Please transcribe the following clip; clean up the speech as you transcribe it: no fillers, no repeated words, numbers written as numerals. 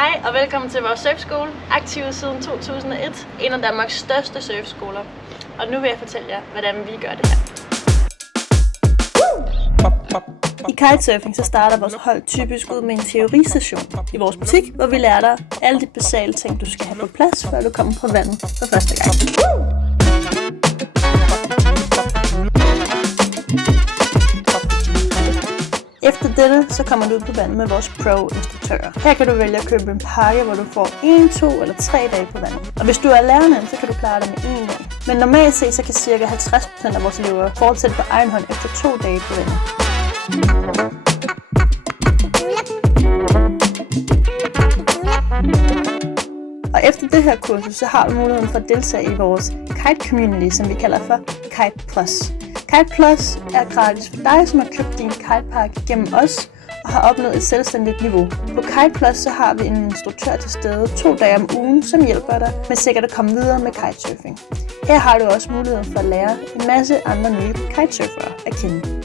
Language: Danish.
Hej og velkommen til vores surfskole, aktiv siden 2001, en af Danmarks største surfskoler. Og nu vil jeg fortælle jer, hvordan vi gør det her. I kitesurfing så starter vores hold typisk ud med en teorisession i vores butik, hvor vi lærer dig alle de basale ting, du skal have på plads, før du kommer på vandet for første gang. Efter dette, så kommer du ud på vandet med vores pro-instruktører. Her kan du vælge at købe en pakke, hvor du får 1, 2 eller 3 dage på vandet. Og hvis du er lærernemt, så kan du klare det med 1 dag. Men normalt set, så kan ca. 50% af vores elever fortsætte på egen hånd efter 2 dage på vandet. Og efter det her kursus, så har du muligheden for at deltage i vores Kite Community, som vi kalder for Kite Plus. Kite Plus er gratis for dig, som har købt din kitepakke gennem os og har opnået et selvstændigt niveau. På Kite Plus så har vi en instruktør til stede 2 dage om ugen, som hjælper dig med sikkert at komme videre med kitesurfing. Her har du også muligheden for at lære en masse andre nye kitesurfere at kende.